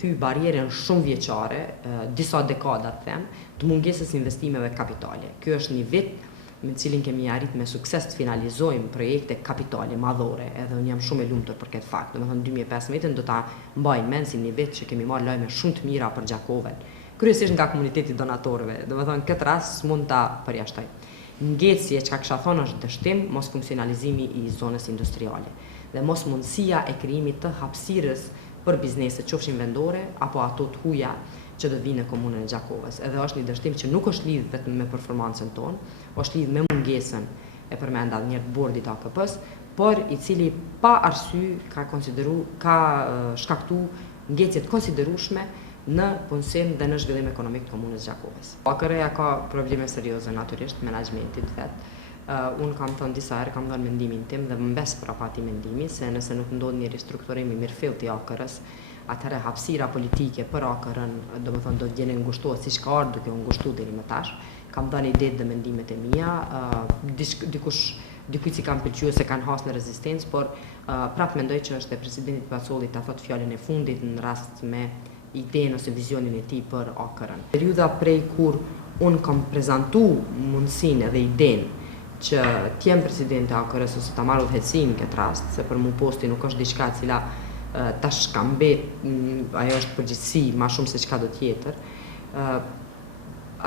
thy barierën shumë vjeçare, disa dekada të them, të mungesës investimeve kapitale. Ky është një vit me cilin kemi arrit me sukses të finalizojmë projekte kapitale madhore, edhe unë jam shumë e lumtur për këtë fakt. Domethënë 2015 do ta mbaj mend si një vit që kemi marrë lajme shumë të mira për Gjakovën, kryesisht nga komuniteti donatorëve. Domethënë këtë rast s'mund ta përjashtoj. Ngecje çka kisha thonë është dështim mos funksionalizimi i zonës industriale dhe mos mundësia e krijimit të hapësirës për bizneset qofshin vendore apo ato të huaja që do të vinë në komunën e Gjakovës. Edhe është një dështim që nuk është lidhur vetëm me performancën tonë, është lidhur me mungesën e përmenda një bordit AKP-s, por i cili pa arsye ka shkaktu ngecje të konsiderueshme në punësim dhe në zhvillim ekonomik të komunës Gjakovës. AKR-ja ka probleme serioze natyrisht menaxhmentit vet. Unë kam thënë disa herë, kam dhënë mendimin tim dhe më mbes për apati mendimi se nëse nuk ndodh një ristrukturim i mirëfillt i AKR-s, atëherë hapësira politike për AKR-n, domethënë do të gjeni ngushtuar siç ka ardhur duke u ngushtuar deri më tash. Kam dhënë idetë dhe mendimet e mia, dikujt si kam pëlqyer se kanë hasë në rezistencë, por prapë mendoj që është e presidentit Pacolli ta thotë fjalën e fundit në rast me idenë ose vizionin e tij për AKR-n. Periudha prej kur unë kam prezantuar mundësinë dhe idenë që t'jem presidente AKR-s ose ta marrë udhëhecim këtë rast, se për mu posti nuk është diçka e cila tash ka mbet, ajo është përgjithësi ma shumë se çka do tjetër.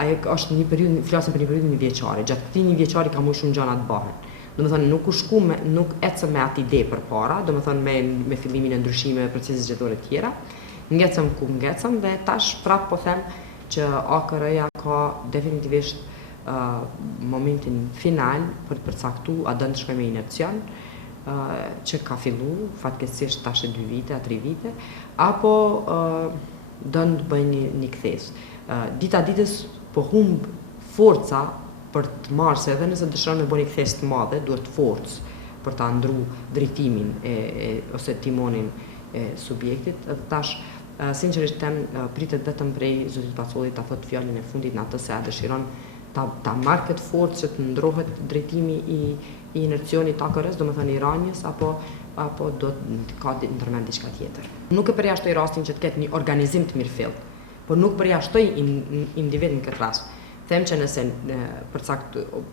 Ajo është një periudhë, flasim për një periudhë një vjeçare. Gjatë këtij një vjeçari ka më shumë gjëra të bëhen. Domethënë nuk u shku nuk ecëm me atë ide përpara, domethënë me fillimin e ndryshimeve, procese zgjedhore të tjera. Ngecëm ku ngecëm dhe tash prapë po them që AKR-ja ka definitivisht momentin final për të përcaktuar a do të shkojmë me inercion që ka fillu fatkeqësisht tash 2 vite, 3 vite, apo do të bëjnë një kthes. Dita ditës po humb forca për të marrë, se edhe nëse dëshiron me bëni kthes të madhe, duhet forcë për ta ndru drejtimin ose timonin e subjektit. Edhe tash sinqerisht pritet vetëm prej zotit Pacollit ta thotë fjalën e fundit në atë se a dëshiron ta marrë këtë forcë që të ndrohet drejtimi i inercionit të AKR-s, domethënë Iranjes, apo do të ka ndërmend diçka tjetër. Nuk e përjashtoj rastin që të ketë një organizim të mirëfillt, por nuk përjashtoj individ në këtë rast. Them që nëse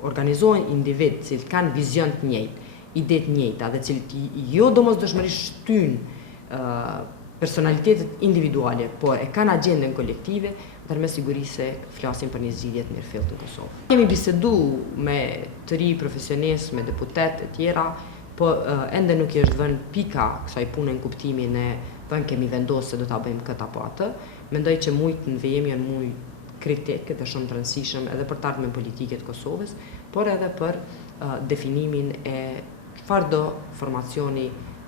organizohen individ që kanë vizion të njëjtë, ide të njëjta dhe që jo domosdoshmërisht shtyn personalitetet individuale, por e kanë agjendën kolektive, dhe me siguri se flasim për një zgjidhje të mirëfillt në Kosovë. Kemi biseduar me të ri profesionistë, me deputet e tjera, po ende nuk i është vënë pika kësaj pune në kuptimin e vënë kemi vendosur se do ta bëjmë këtë apo atë. Mendoj që mujt në VM janë mujt kritik dhe shumë të rëndësishëm edhe për të ardhmen politike të Kosovës, por edhe për definimin e çfarë do formacioni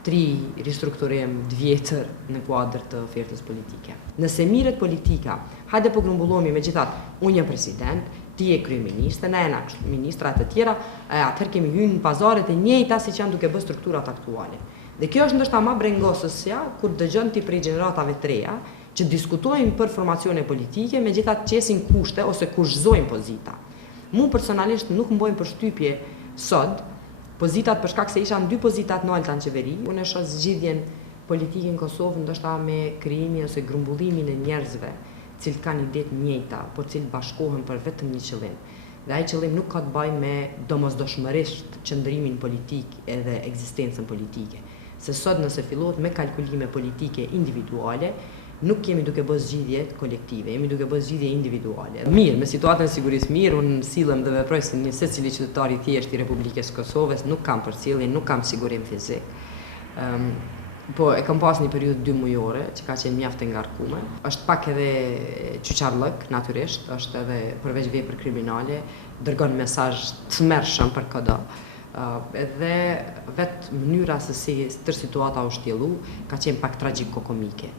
ristrukturim të vjetër në kuadër të ofertës politike. Nëse mirët politika, hajde po grumbullohemi megjithatë, unë jam president, ti je kryeminist, na jena ministrat e tjera, atëherë kemi hyrë në pazaret e njëjta siç janë duke bërë strukturat aktuale. Dhe kjo është ndoshta më brengosësja kur dëgjon ti prej gjeneratave të reja që diskutojnë për formacione politike, megjithatë qesin kushte ose kushtzojnë pozita. Mu personalisht nuk më bojnë përshtypje sot pozitat për shkak se isha në 2 pozitat në alta në qeveri. Unë e shoh zgjidhjen politike në Kosovë ndoshta me krijimin ose grumbullimin e njerëzve, cilët kanë ide të njëjta, por cilët bashkohen për vetëm një qëllim. Dhe ai qëllim nuk ka të bëjë me domosdoshmërisht qëndrimin politik edhe ekzistencën politike. Se sot nëse fillohet me kalkulime politike individuale, nuk kemi duke bërë zgjidhje kolektive, jemi duke bërë zgjidhje individuale. Mirë, me situatën e sigurisë mirë, unë sillem dhe veproj si një secili qytetar i thjeshtë i Republikës Kosovës, nuk kam përcjellje, nuk kam sigurim fizik. Po e kam pas një periudhë 2 mujore që ka qenë mjaft e ngarkuar. Është pak edhe çuçarllëk natyrisht, është edhe përveç vepër kriminale, dërgon mesazh të tmerrshëm për çdo. Edhe vetë mënyra se si tërë situata u shtjellu ka qenë pak tragjiko-komike.